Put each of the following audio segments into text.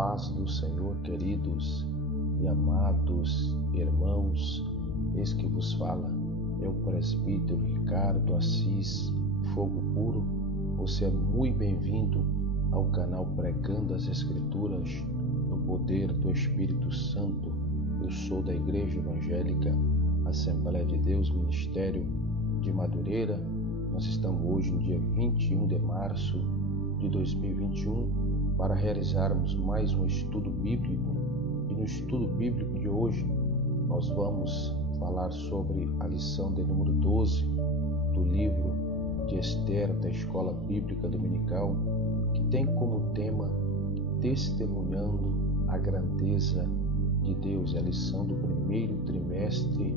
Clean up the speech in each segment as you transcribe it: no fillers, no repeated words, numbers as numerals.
paz do Senhor, queridos e amados irmãos. Eis que vos fala é o presbítero Ricardo Assis Fogo Puro. Você é muito bem-vindo ao canal Pregando as Escrituras no Poder do Espírito Santo. Eu sou da Igreja Evangélica Assembleia de Deus, Ministério de Madureira. Nós estamos hoje no dia 21 de março de 2021 para realizarmos mais um estudo bíblico. E no estudo bíblico de hoje nós vamos falar sobre a lição de número 12 do livro de Esther da Escola Bíblica Dominical, que tem como tema Testemunhando a Grandeza de Deus. É a lição do primeiro trimestre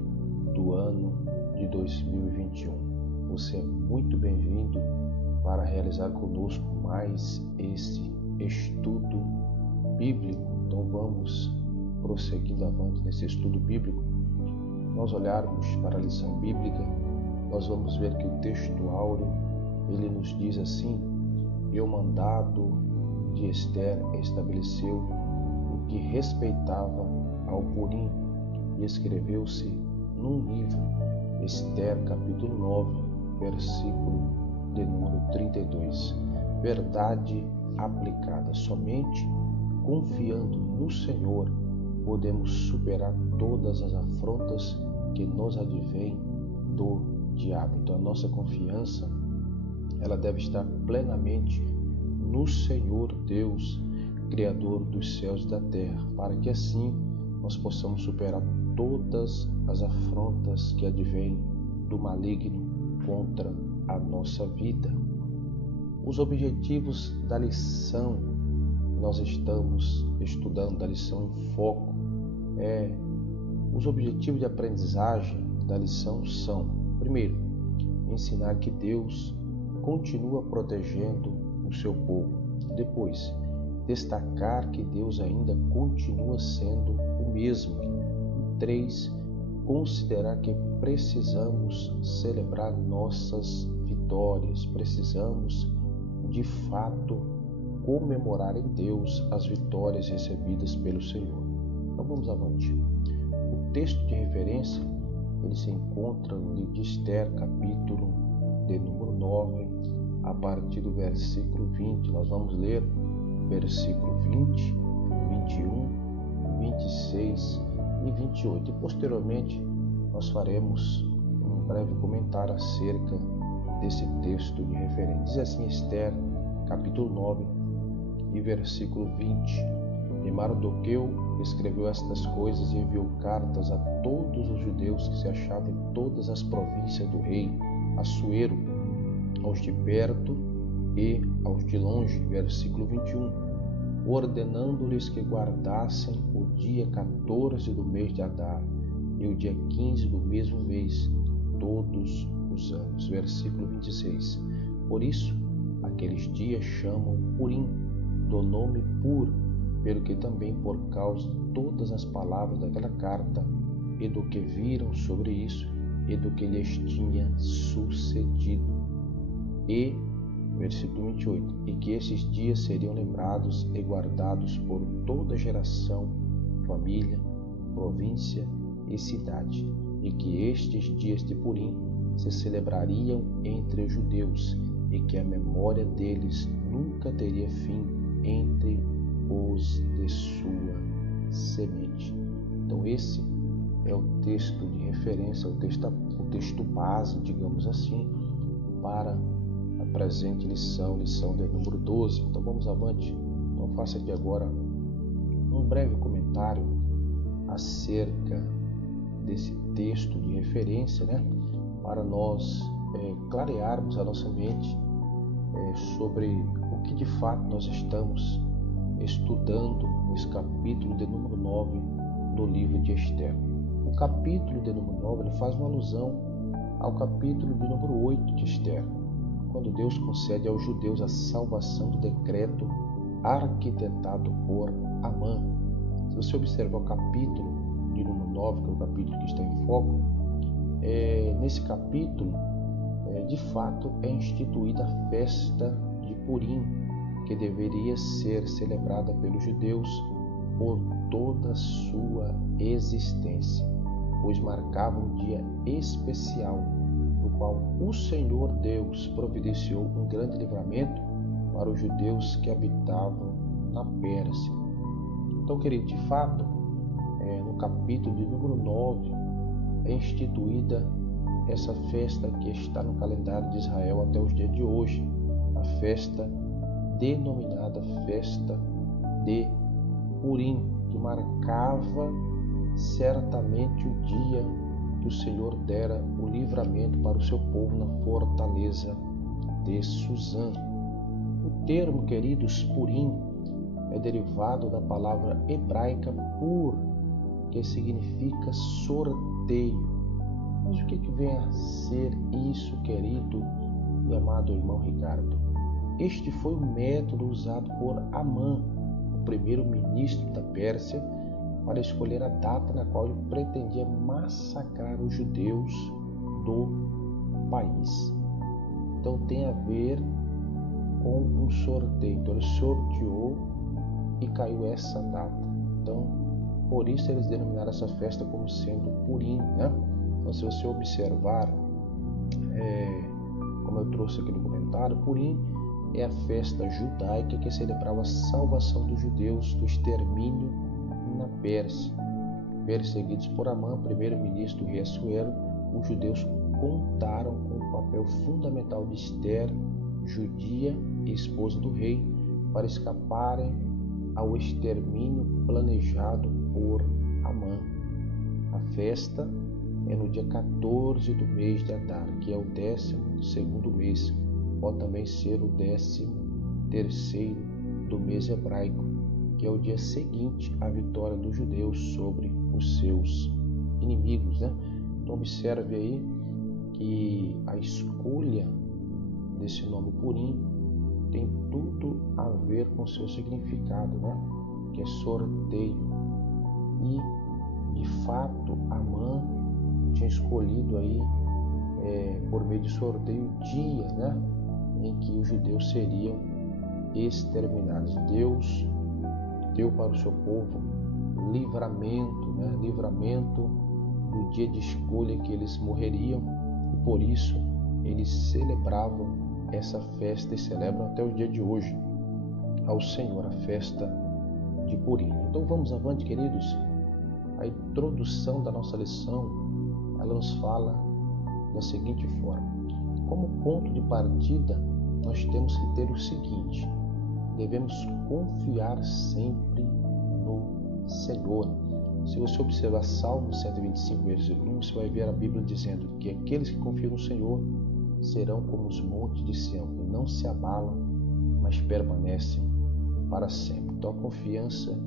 do ano de 2021. Você é muito bem-vindo para realizar conosco mais esse estudo bíblico. Então vamos prosseguindo avante nesse estudo bíblico. Nós olharmos para a lição bíblica, nós vamos ver que o texto áureo, ele nos diz assim: e o mandado de Esther estabeleceu o que respeitava ao Purim, e escreveu-se num livro, Esther capítulo 9, versículo de número 32. Verdade aplicada. Somente confiando no Senhor podemos superar todas as afrontas que nos advêm do diabo. Então a nossa confiança, ela deve estar plenamente no Senhor Deus, Criador dos céus e da terra, para que assim nós possamos superar todas as afrontas que advêm do maligno contra a nossa vida. Os objetivos da lição que nós estamos estudando, da lição em foco, os objetivos de aprendizagem da lição são: primeiro, ensinar que Deus continua protegendo o seu povo. Depois, destacar que Deus ainda continua sendo o mesmo. E 3, considerar que precisamos celebrar nossas vitórias, precisamos de fato comemorar em Deus as vitórias recebidas pelo Senhor. Então vamos avante. O texto de referência, ele se encontra no livro de Esther, capítulo de número 9, a partir do versículo 20. Nós vamos ler versículo 20, 21, 26 e 28. E posteriormente nós faremos um breve comentário acerca desse texto de referência. Diz assim Esther, capítulo 9 e versículo 20. E Mardoqueu escreveu estas coisas e enviou cartas a todos os judeus que se achavam em todas as províncias do rei Assuero, aos de perto e aos de longe. Versículo 21. Ordenando-lhes que guardassem o dia 14 do mês de Adar e o dia 15 do mesmo mês, todos os anos. Versículo 26. Por isso, aqueles dias chamam Purim, do nome Pur, pelo que também por causa de todas as palavras daquela carta, e do que viram sobre isso, e do que lhes tinha sucedido. E, versículo 28, e que esses dias seriam lembrados e guardados por toda geração, família, província e cidade, e que estes dias de Purim se celebrariam entre os judeus, e que a memória deles nunca teria fim entre os de sua semente. Então esse é o texto de referência, o texto base, digamos assim, para a presente lição de número 12. Então vamos avante. Então faça aqui agora um breve comentário acerca desse texto de referência, para nós clarearmos a nossa mente sobre o que de fato nós estamos estudando nesse capítulo de número 9 do livro de Esther. O capítulo de número 9 ele faz uma alusão ao capítulo de número 8 de Esther, quando Deus concede aos judeus a salvação do decreto arquitetado por Amã. Se você observar o capítulo de número 9, que é o capítulo que está em foco, nesse capítulo, de fato, é instituída a festa de Purim, que deveria ser celebrada pelos judeus por toda a sua existência, pois marcava um dia especial, no qual o Senhor Deus providenciou um grande livramento para os judeus que habitavam na Pérsia. Então, querido, de fato, no capítulo de número 9, é instituída essa festa que está no calendário de Israel até os dias de hoje, a festa denominada Festa de Purim, que marcava certamente o dia que o Senhor dera o livramento para o seu povo na fortaleza de Suzã. O termo, queridos, Purim, é derivado da palavra hebraica pur, que significa sorteio. Mas o que vem a ser isso, querido e amado irmão Ricardo? Este foi o método usado por Amã, o primeiro-ministro da Pérsia, para escolher a data na qual ele pretendia massacrar os judeus do país. Então tem a ver com um sorteio. Então ele sorteou e caiu essa data. Então, por isso eles denominaram essa festa como sendo Purim, né? Então, se você observar, como eu trouxe aqui no comentário, Purim é a festa judaica que celebrava a salvação dos judeus do extermínio na Pérsia. Perseguidos por Amã, primeiro-ministro do rei Assuero, os judeus contaram com o papel fundamental de Ester, judia e esposa do rei, para escaparem ao extermínio planejado por Amã. A festa é no dia 14 do mês de Adar, que é o 12º mês, pode também ser o 13º do mês hebraico, que é o dia seguinte à vitória dos judeus sobre os seus inimigos, né? Então observe aí que a escolha desse nome Purim tem tudo a ver com seu significado, né? Que é sorteio. E de fato Amã tinha escolhido aí por meio de sorteio o dia, né, em que os judeus seriam exterminados. Deus deu para o seu povo livramento, né, livramento do dia de escolha que eles morreriam, e por isso eles celebravam essa festa e celebram até o dia de hoje ao Senhor, a festa de Purim. Então vamos avante, queridos. A introdução da nossa lição, ela nos fala da seguinte forma: como ponto de partida, nós temos que ter o seguinte: devemos confiar sempre no Senhor. Se você observar Salmo 125, versículo 1, você vai ver a Bíblia dizendo que aqueles que confiam no Senhor serão como os montes de Sião, que não se abalam, mas permanecem para sempre. Então a confiança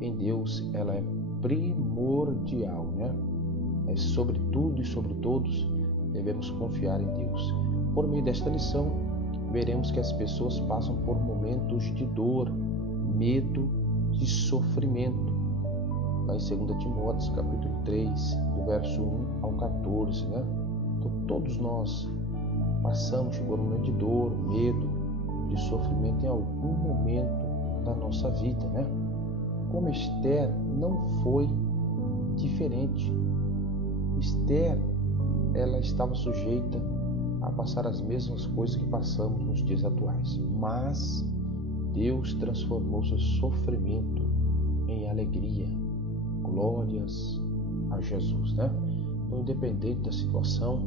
em Deus, ela é primordial, né? Sobre tudo e sobre todos, devemos confiar em Deus. Por meio desta lição, veremos que as pessoas passam por momentos de dor, medo e sofrimento. Lá em 2 Timóteo, capítulo 3, do verso 1 ao 14, né? Então, todos nós passamos por um momento de dor, medo, de sofrimento em algum momento da nossa vida, né? Como Ester não foi diferente. Esther, ela estava sujeita a passar as mesmas coisas que passamos nos dias atuais, mas Deus transformou seu sofrimento em alegria. Glórias a Jesus, né? Então, independente da situação,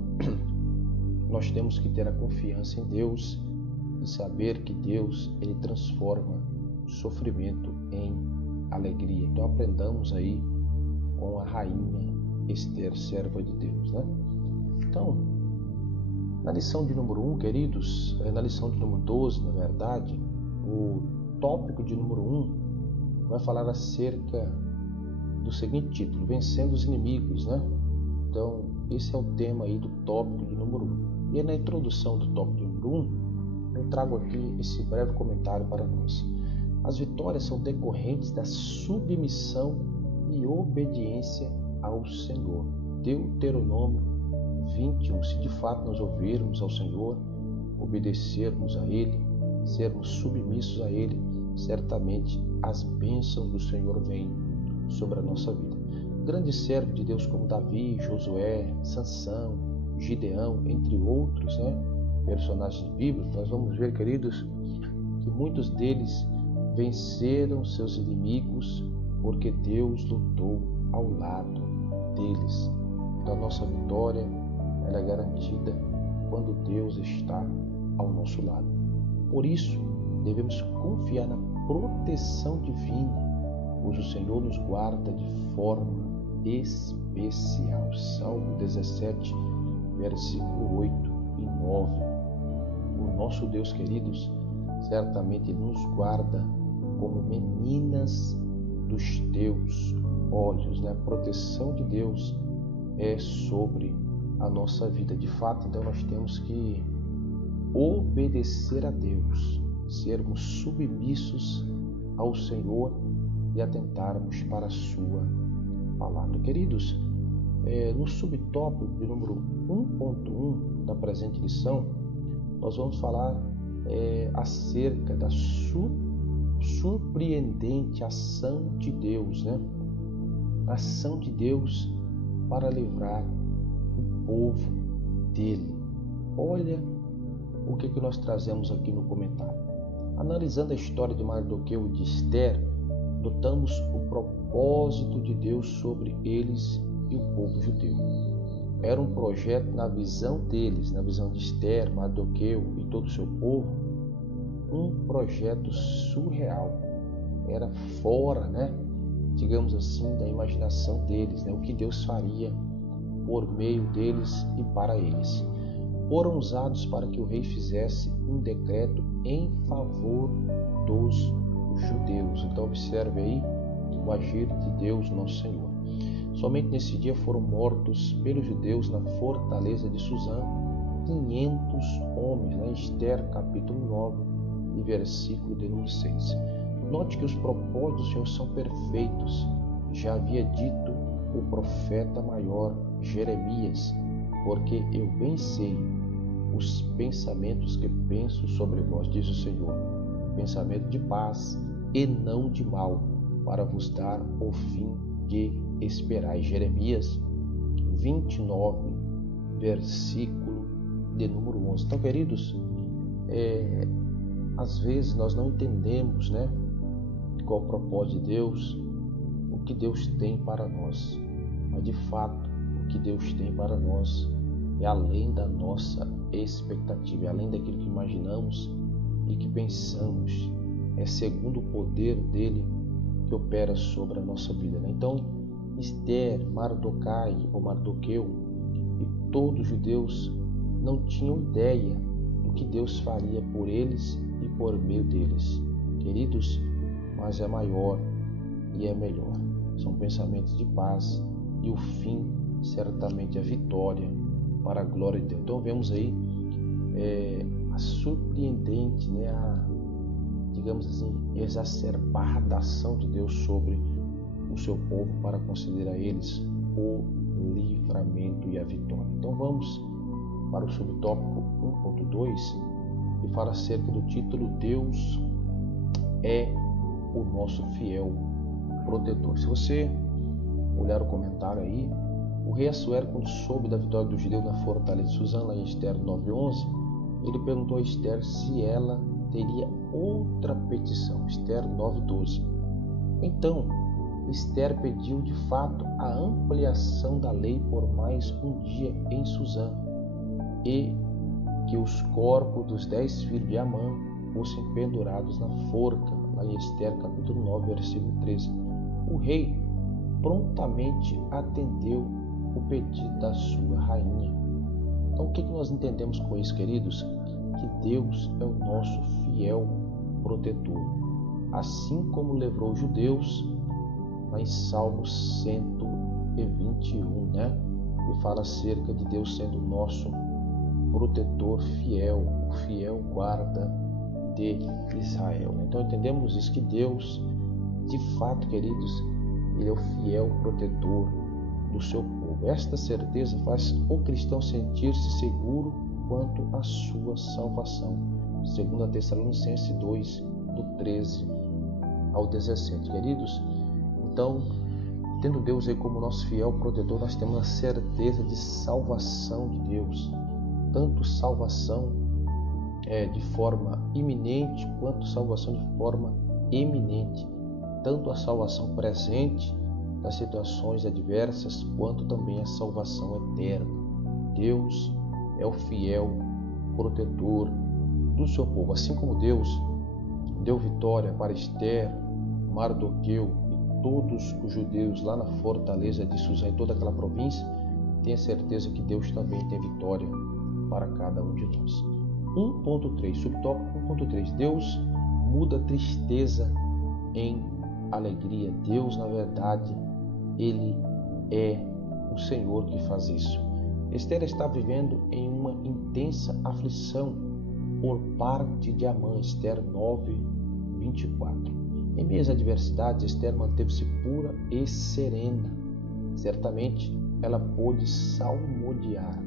nós temos que ter a confiança em Deus e saber que Deus, ele transforma o sofrimento em alegria. Então aprendamos aí com a rainha Ester, serva de Deus, né? Então, na lição de número 1, queridos, na lição de número 12, na verdade, o tópico de número 1 vai falar acerca do seguinte título: Vencendo os inimigos, né? Então, esse é o tema aí do tópico de número 1. E na introdução do tópico de número 1, eu trago aqui esse breve comentário para nós. As vitórias são decorrentes da submissão e obediência ao Senhor. Deuteronômio 21. Se de fato nós ouvirmos ao Senhor, obedecermos a Ele, sermos submissos a Ele, certamente as bênçãos do Senhor vêm sobre a nossa vida. Grandes servos de Deus como Davi, Josué, Sansão, Gideão, entre outros, personagens bíblicos, nós vamos ver, queridos, que muitos deles venceram seus inimigos porque Deus lutou ao lado deles. Então a nossa vitória ela é garantida quando Deus está ao nosso lado. Por isso, devemos confiar na proteção divina, pois o Senhor nos guarda de forma especial. Salmo 17, versículo 8 e 9. O nosso Deus, queridos, certamente Ele nos guarda como meninas dos teus olhos. A proteção de Deus é sobre a nossa vida. De fato, então nós temos que obedecer a Deus, sermos submissos ao Senhor e atentarmos para a sua palavra. Queridos, no subtópico de número 1.1 da presente lição, nós vamos falar acerca da surpreendente ação de Deus, a ação de Deus para livrar o povo dele. Olha o que nós trazemos aqui no comentário. Analisando a história de Mardoqueu e de Esther, notamos o propósito de Deus sobre eles e o povo judeu. Era um projeto na visão deles, na visão de Esther, Mardoqueu e todo o seu povo, um projeto surreal. Era fora, digamos assim, da imaginação deles, o que Deus faria por meio deles e para eles. Foram usados para que o rei fizesse um decreto em favor dos judeus. Então observe aí o agir de Deus, nosso Senhor. Somente nesse dia foram mortos pelos judeus na fortaleza de Suzã 500 homens, Esther capítulo 9 e versículo de número 6. Note que os propósitos do Senhor são perfeitos. Já havia dito o profeta maior Jeremias, porque eu bem sei os pensamentos que penso sobre vós, diz o Senhor, pensamento de paz e não de mal, para vos dar o fim que esperais. Jeremias 29, versículo de número 11. Então, queridos, às vezes nós não entendemos, qual é o propósito de Deus, o que Deus tem para nós, mas de fato o que Deus tem para nós é além da nossa expectativa, é além daquilo que imaginamos e que pensamos, é segundo o poder dele que opera sobre a nossa vida. Então, Esther, Mardoqueu e todos os judeus não tinham ideia do que Deus faria por eles e por meio deles. Queridos, mas é maior e é melhor. São pensamentos de paz e o fim, certamente, a vitória para a glória de Deus. Então vemos aí a surpreendente, digamos assim, exacerbada ação de Deus sobre o seu povo para conceder a eles o livramento e a vitória. Então vamos para o subtópico 1.2 e fala acerca do título Deus é o nosso fiel protetor. Se você olhar o comentário aí, o rei Assuero, quando soube da vitória dos judeus na fortaleza de Suzã, lá em Esther 9:11, ele perguntou a Esther se ela teria outra petição. Esther 9:12. Então, Esther pediu de fato a ampliação da lei por mais um dia em Suzã e que os corpos dos 10 filhos de Amã fossem pendurados na forca, lá em Esther capítulo 9, versículo 13. O rei prontamente atendeu o pedido da sua rainha. Então, o que nós entendemos com isso, queridos? Que Deus é o nosso fiel protetor. Assim como livrou os judeus, lá em Salmo 121, e fala acerca de Deus sendo o nosso protetor fiel, o fiel guarda de Israel. Então entendemos isso, que Deus, de fato, queridos, Ele é o fiel protetor do seu povo. Esta certeza faz o cristão sentir-se seguro quanto à sua salvação. 2 Tessalonicenses 2, do 13 ao 17. Queridos, então, tendo Deus aí como nosso fiel protetor, nós temos a certeza de salvação de Deus, tanto salvação de forma iminente, quanto salvação de forma eminente, tanto a salvação presente das situações adversas, quanto também a salvação eterna. Deus é o fiel protetor do seu povo. Assim como Deus deu vitória para Esther, Mardoqueu e todos os judeus lá na fortaleza de Suzã, em toda aquela província, tenha certeza que Deus também tem vitória para cada um de nós. 1.3, subtópico 1.3, Deus muda a tristeza em alegria. Deus, na verdade, Ele é o Senhor que faz isso. Esther está vivendo em uma intensa aflição por parte de Amã, Esther 9, 24. Em meio às adversidades, Esther manteve-se pura e serena. Certamente, ela pôde salmodiar,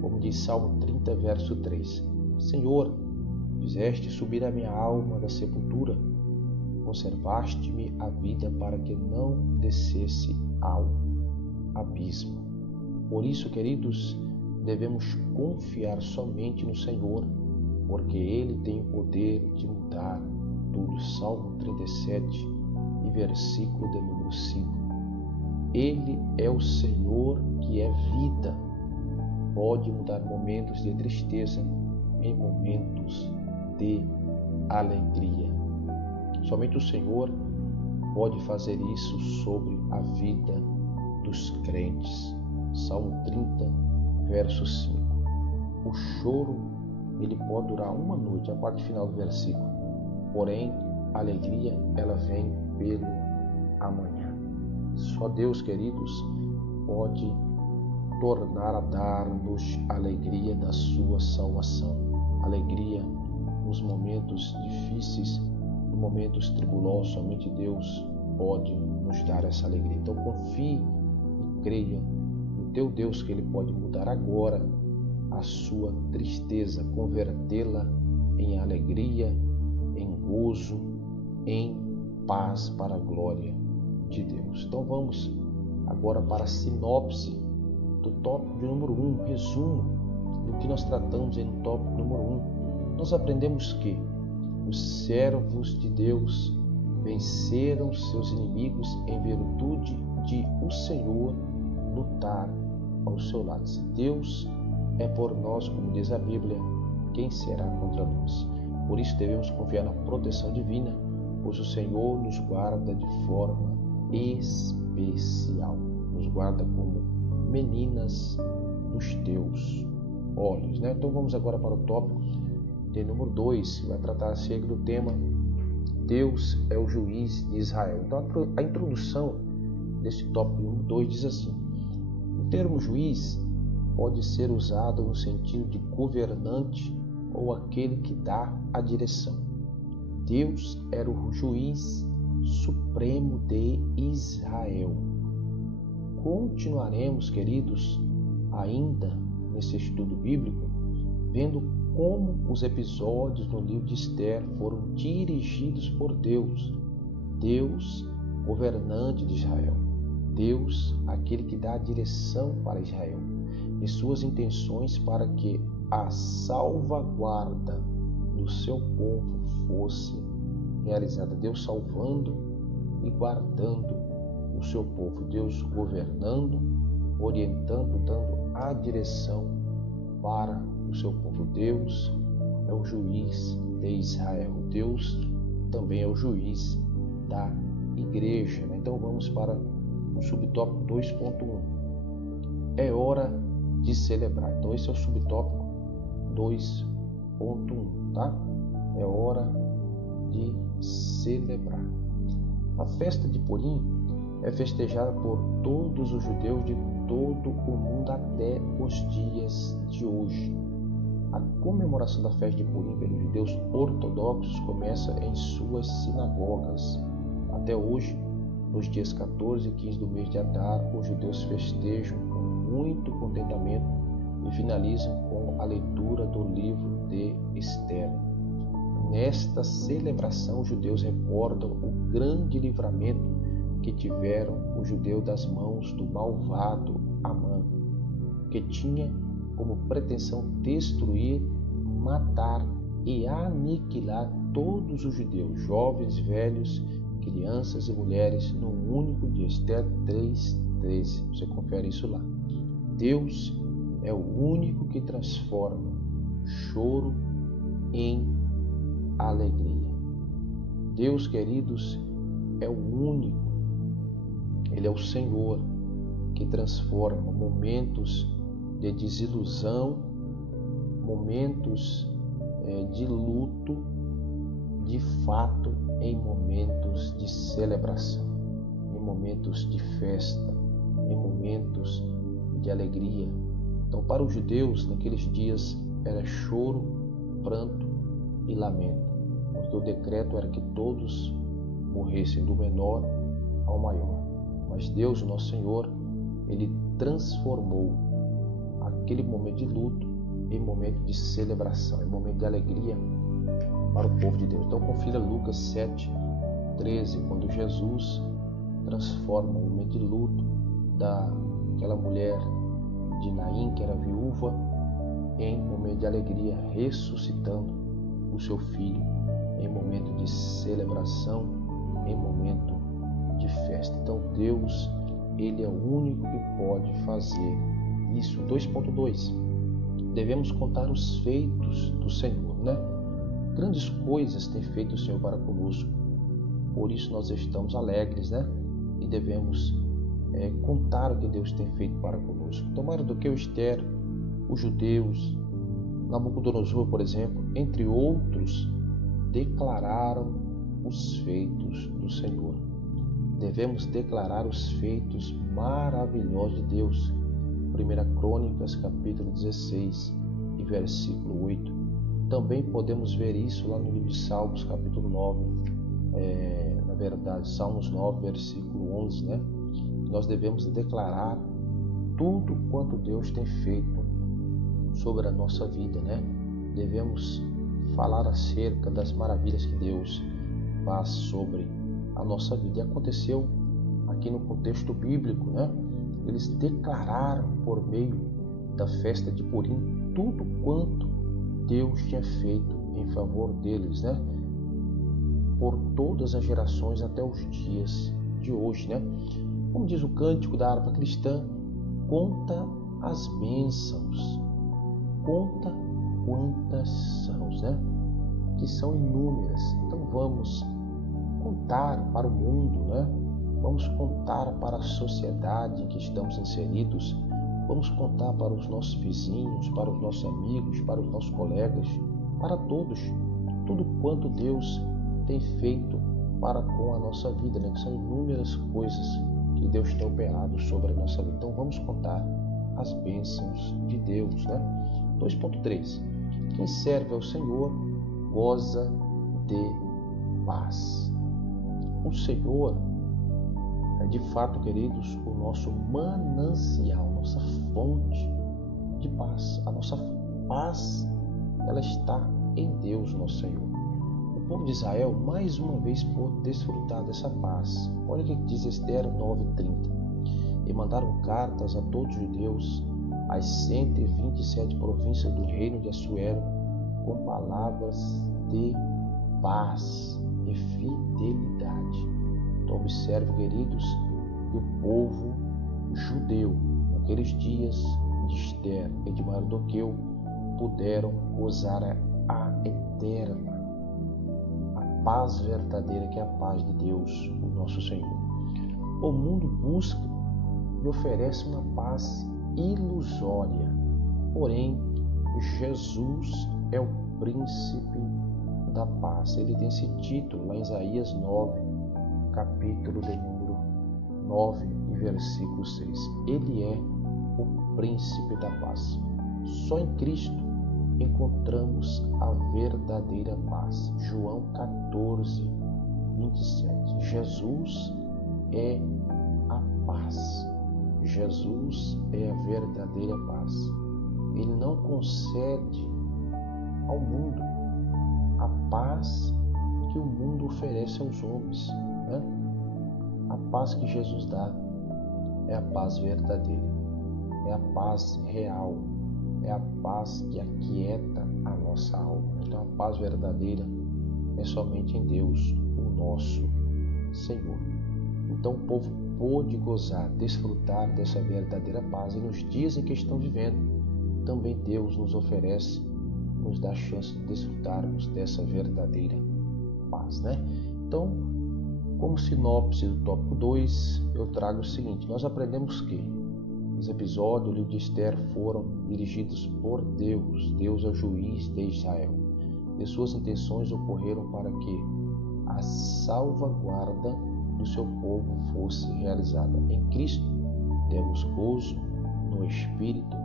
como diz Salmo 30, verso 3. Senhor, fizeste subir a minha alma da sepultura, conservaste-me a vida para que não descesse ao abismo. Por isso, queridos, devemos confiar somente no Senhor, porque Ele tem o poder de mudar tudo. Salmo 37 e versículo de número 5. Ele é o Senhor que é vida. Pode mudar momentos de tristeza em momentos de alegria. Somente o Senhor pode fazer isso sobre a vida dos crentes. Salmo 30, verso 5. O choro, ele pode durar uma noite, a parte final do versículo. Porém, a alegria, ela vem pelo amanhã. Só Deus, queridos, pode tornar a dar-nos alegria da sua salvação. Alegria nos momentos difíceis, nos momentos tribulosos, somente Deus pode nos dar essa alegria. Então confie e creia no teu Deus, que Ele pode mudar agora a sua tristeza, convertê-la em alegria, em gozo, em paz para a glória de Deus. Então vamos agora para a sinopse do tópico de número 1, resumo do que nós tratamos no tópico número 1. Nós aprendemos que os servos de Deus venceram seus inimigos em virtude de o Senhor lutar ao seu lado. Se Deus é por nós, como diz a Bíblia, quem será contra nós? Por isso devemos confiar na proteção divina, pois o Senhor nos guarda de forma especial. Nos guarda como meninas dos teus olhos. Então vamos agora para o tópico de número 2, que vai tratar acerca do tema Deus é o juiz de Israel. Então a introdução desse tópico número 2 diz assim: o termo juiz pode ser usado no sentido de governante ou aquele que dá a direção. Deus era o juiz supremo de Israel. Continuaremos, queridos, ainda nesse estudo bíblico, vendo como os episódios no livro de Esther foram dirigidos por Deus. Deus, governante de Israel. Deus, aquele que dá a direção para Israel e suas intenções para que a salvaguarda do seu povo fosse realizada. Deus salvando e guardando o seu povo. Deus governando, orientando, dando a direção para o seu povo. Deus é o juiz de Israel. Deus também é o juiz da igreja. Então vamos para o subtópico 2.1. É hora de celebrar. Então esse é o subtópico 2.1, tá? É hora de celebrar. A festa de Purim é festejada por todos os judeus de todo o mundo até os dias de hoje. A comemoração da festa de Purim pelos judeus ortodoxos começa em suas sinagogas. Até hoje, nos dias 14 e 15 do mês de Adar, os judeus festejam com muito contentamento e finalizam com a leitura do livro de Esther. Nesta celebração, os judeus recordam o grande livramento que tiveram os judeus das mãos do malvado Amã, que tinha como pretensão destruir, matar e aniquilar todos os judeus, jovens, velhos, crianças e mulheres, num único dia. Ester 3:13. Você confere isso lá. Deus é o único que transforma choro em alegria. Deus, queridos, é o único. Ele é o Senhor que transforma momentos de desilusão, momentos de luto, de fato, em momentos de celebração, em momentos de festa, em momentos de alegria. Então, para os judeus, naqueles dias, era choro, pranto e lamento, porque o decreto era que todos morressem, do menor ao maior. Mas Deus, nosso Senhor, Ele transformou aquele momento de luto em momento de celebração, em momento de alegria para o povo de Deus. Então confira Lucas 7:13, quando Jesus transforma o momento de luto daquela mulher de Naim, que era viúva, em momento de alegria, ressuscitando o seu filho, em momento de celebração, em momento de festa. Então Deus, Ele é o único que pode fazer isso. 2.2, devemos contar os feitos do Senhor, né? Grandes coisas tem feito o Senhor para conosco, por isso nós estamos alegres, né? E devemos contar o que Deus tem feito para conosco. Então, Mardoqueu, Ester, os judeus, Nabucodonosor, por exemplo, entre outros, declararam os feitos do Senhor. Devemos declarar os feitos maravilhosos de Deus. 1 Crônicas, capítulo 16 e versículo 8. Também podemos ver isso lá no livro de Salmos, capítulo 9, na verdade, Salmos 9, versículo 11, né? Nós devemos declarar tudo quanto Deus tem feito sobre a nossa vida, né? Devemos falar acerca das maravilhas que Deus faz sobre a nossa vida. E aconteceu aqui no contexto bíblico, né? Eles declararam por meio da festa de Purim tudo quanto Deus tinha feito em favor deles, né? Por todas as gerações até os dias de hoje, né? Como diz o cântico da harpa cristã, conta as bênçãos, conta quantas são, né? Que são inúmeras. Então vamos contar para o mundo, né? Vamos contar para a sociedade em que estamos inseridos. Vamos contar para os nossos vizinhos, para os nossos amigos, para os nossos colegas, para todos, tudo quanto Deus tem feito para com a nossa vida, né? Que são inúmeras coisas que Deus tem operado sobre a nossa vida. Então vamos contar as bênçãos de Deus, né? 2.3. Quem serve ao Senhor goza de paz. O Senhor é de fato, queridos, o nosso manancial, nossa fonte de paz. A nossa paz, ela está em Deus, nosso Senhor. O povo de Israel, mais uma vez, pôde desfrutar dessa paz. Olha o que diz Ester 9:30. E mandaram cartas a todos os judeus, às 127 províncias do reino de Assuero, com palavras de paz e fidelidade. Então observe, queridos, que o povo judeu, naqueles dias de Ester e de Mardoqueu, puderam gozar a eterna, a paz verdadeira, que é a paz de Deus, o nosso Senhor. O mundo busca e oferece uma paz ilusória, porém Jesus é o príncipe da paz. Ele tem esse título lá em Isaías 9, capítulo de número 9 e versículo 6. Ele é o príncipe da paz. Só em Cristo encontramos a verdadeira paz. João 14, 27. Jesus é a paz. Jesus é a verdadeira paz. Ele não concede ao mundo a paz que o mundo oferece aos homens, né? A paz que Jesus dá é a paz verdadeira, é a paz real, é a paz que aquieta a nossa alma. Então a paz verdadeira é somente em Deus, o nosso Senhor. Então o povo pôde gozar, desfrutar dessa verdadeira paz, e nos dias em que estão vivendo, também Deus nos oferece, nos dá a chance de desfrutarmos dessa verdadeira paz, né? Então, como sinopse do tópico 2, eu trago o seguinte: nós aprendemos que os episódios do livro de Esther foram dirigidos por Deus. Deus é o juiz de Israel, e suas intenções ocorreram para que a salvaguarda do seu povo fosse realizada. Em Cristo temos gozo no Espírito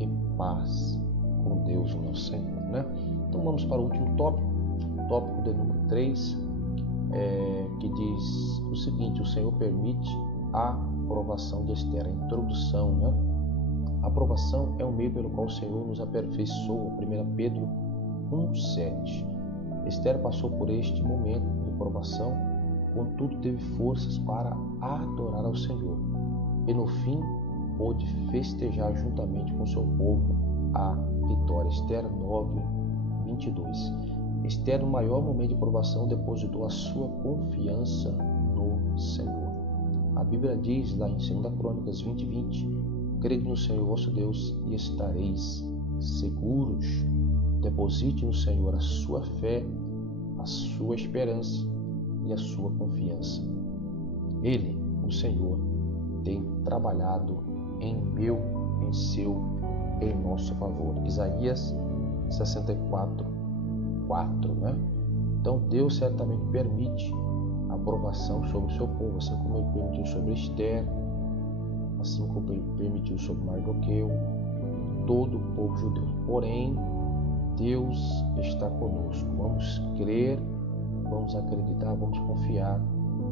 e paz com Deus, o nosso Senhor, né? Então vamos para o último tópico de número 3, que diz o seguinte: o Senhor permite a aprovação de Esther. A introdução, né? A aprovação é o meio pelo qual o Senhor nos aperfeiçoa. 1 Pedro 1,7. Esther passou por este momento de provação, contudo teve forças para adorar ao Senhor, e no fim pôde festejar juntamente com seu povo a vitória. Esther 9:22. Esther, no maior momento de provação, depositou a sua confiança no Senhor. A Bíblia diz lá em 2 Crônicas 20:20: crede no Senhor vosso Deus e estareis seguros. Deposite no Senhor a sua fé, a sua esperança e a sua confiança. Ele, o Senhor, tem trabalhado em nosso favor. Isaías 64:4, né? Então Deus certamente permite a aprovação sobre o seu povo, assim como ele permitiu sobre Esther, assim como ele permitiu sobre Mardoqueu, todo o povo judeu. Porém, Deus está conosco. Vamos crer, vamos acreditar, vamos confiar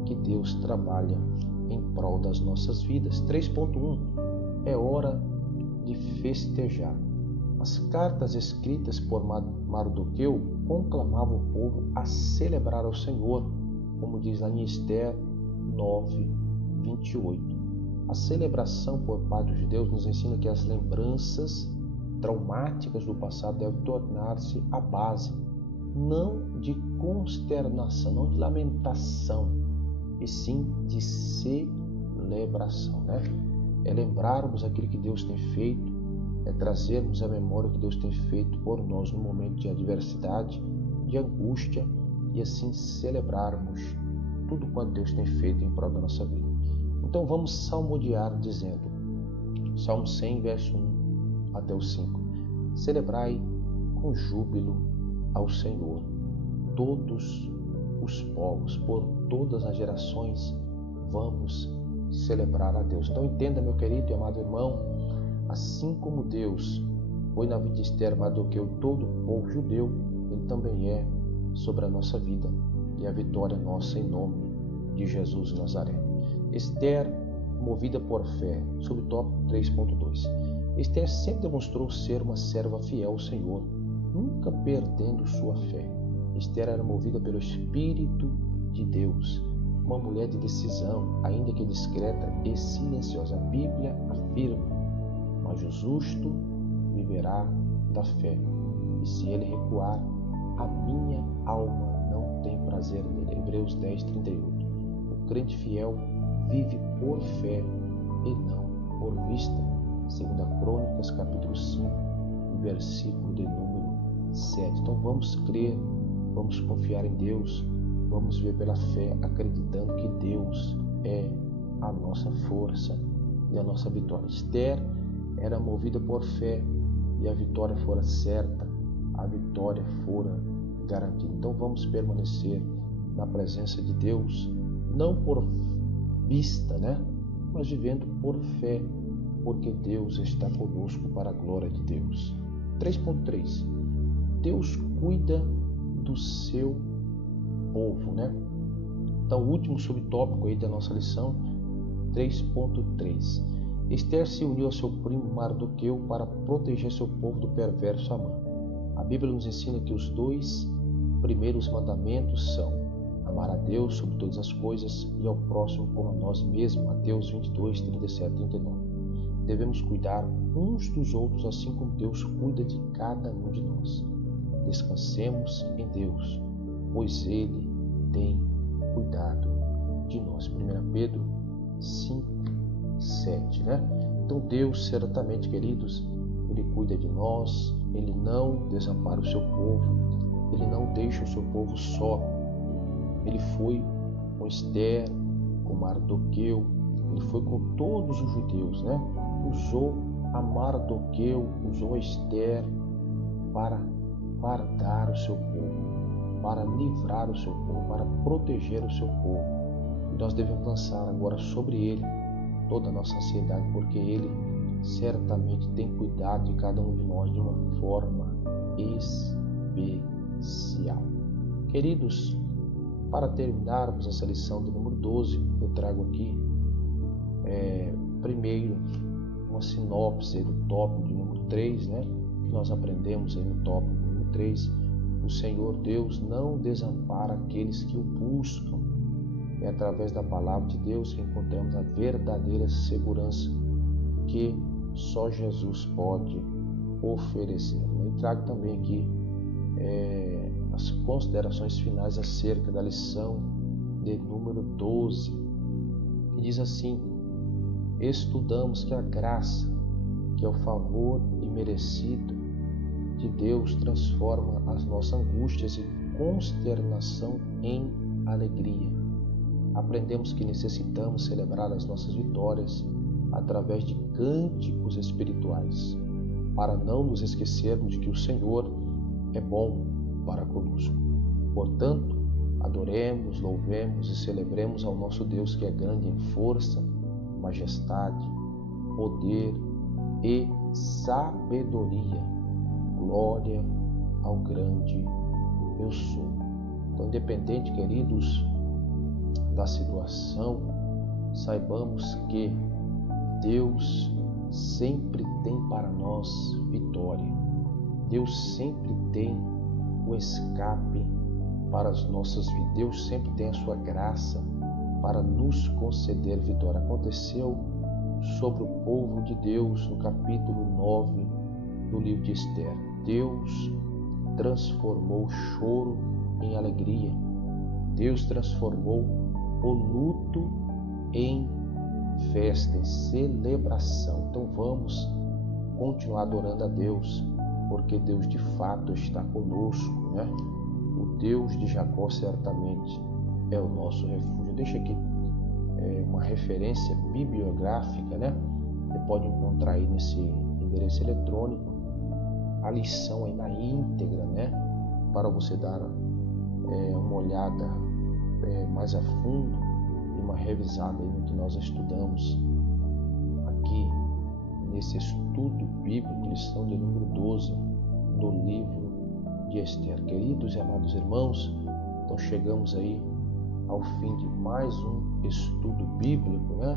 que Deus trabalha em prol das nossas vidas. 3.1. É hora de festejar. As cartas escritas por Mardoqueu conclamavam o povo a celebrar ao Senhor, como diz lá em Esther 9:28. A celebração por parte dos judeus nos ensina que as lembranças traumáticas do passado devem tornar-se a base, não de consternação, não de lamentação, e sim de celebração, né? É lembrarmos aquilo que Deus tem feito, é trazermos à memória o que Deus tem feito por nós no momento de adversidade, de angústia, e assim celebrarmos tudo quanto Deus tem feito em prol da nossa vida. Então vamos salmodiar dizendo, Salmo 100, verso 1 até o 5: celebrai com júbilo ao Senhor todos os povos, por todas as gerações vamos celebrar a Deus. Então entenda, meu querido e amado irmão, assim como Deus foi na vida de Esther, Mardoqueu, todo o povo judeu, ele também é sobre a nossa vida, e a vitória é nossa em nome de Jesus de Nazaré. Esther, movida por fé, sobre o tópico 3.2. Esther sempre demonstrou ser uma serva fiel ao Senhor, nunca perdendo sua fé. Esther era movida pelo Espírito de Deus, uma mulher de decisão, ainda que discreta e silenciosa. A Bíblia afirma: mas o justo viverá da fé, e se ele recuar, a minha alma não tem prazer nele. Hebreus 10:38. O crente fiel vive por fé e não por vista. 2 Crônicas, capítulo 5, versículo de número 7. Então vamos crer, vamos confiar em Deus, vamos ver pela fé, acreditando que Deus é a nossa força e a nossa vitória. Esther era movida por fé, e a vitória fora certa, a vitória fora garantida. Então vamos permanecer na presença de Deus, não por vista, né? Mas vivendo por fé, porque Deus está conosco para a glória de Deus. 3.3. Deus cuida do seu povo, né? Então, o último subtópico aí da nossa lição, 3.3. Esther se uniu ao seu primo Mardoqueu para proteger seu povo do perverso Amã. A Bíblia nos ensina que os dois primeiros mandamentos são amar a Deus sobre todas as coisas e ao próximo como a nós mesmos. Mateus 22, 37, 39. Devemos cuidar uns dos outros assim como Deus cuida de cada um de nós. Descansemos em Deus, pois Ele tem cuidado de nós. 1 Pedro 5, 7, né? Então Deus, certamente, queridos, Ele cuida de nós, Ele não desampara o seu povo, Ele não deixa o seu povo só. Ele foi com Esther, com Mardoqueu, Ele foi com todos os judeus, né? Usou a Mardoqueu, usou a Esther para guardar o seu povo, para livrar o seu povo, para proteger o seu povo. E nós devemos lançar agora sobre Ele toda a nossa ansiedade, porque Ele certamente tem cuidado de cada um de nós de uma forma especial. Queridos, para terminarmos essa lição de número 12, eu trago aqui primeiro uma sinopse do tópico de número 3, né? Que nós aprendemos aí no tópico número 3. O Senhor Deus não desampara aqueles que o buscam. É através da palavra de Deus que encontramos a verdadeira segurança que só Jesus pode oferecer. Eu trago também aqui as considerações finais acerca da lição de número 12, que diz assim: estudamos que a graça, que é o favor imerecido de Deus, transforma as nossas angústias e consternação em alegria. Aprendemos que necessitamos celebrar as nossas vitórias através de cânticos espirituais, para não nos esquecermos de que o Senhor é bom para conosco. Portanto, adoremos, louvemos e celebremos ao nosso Deus, que é grande em força, majestade, poder e sabedoria. Glória ao grande eu sou. Então, independente, queridos, da situação, saibamos que Deus sempre tem para nós vitória. Deus sempre tem o escape para as nossas vidas. Deus sempre tem a sua graça para nos conceder vitória. Aconteceu sobre o povo de Deus no capítulo 9 do livro de Esther. Deus transformou o choro em alegria. Deus transformou o luto em festa, em celebração. Então vamos continuar adorando a Deus, porque Deus de fato está conosco, né? O Deus de Jacó certamente é o nosso refúgio. Deixa aqui uma referência bibliográfica, né? Você pode encontrar aí nesse endereço eletrônico a lição aí na íntegra, né? Para você dar uma olhada mais a fundo e uma revisada aí no que nós estudamos aqui nesse estudo bíblico, lição de número 12 do livro de Esther. Queridos e amados irmãos, então chegamos aí ao fim de mais um estudo bíblico, né?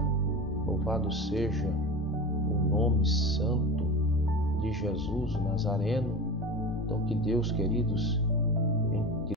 Louvado seja o nome santo de Jesus o Nazareno. Então que Deus, queridos,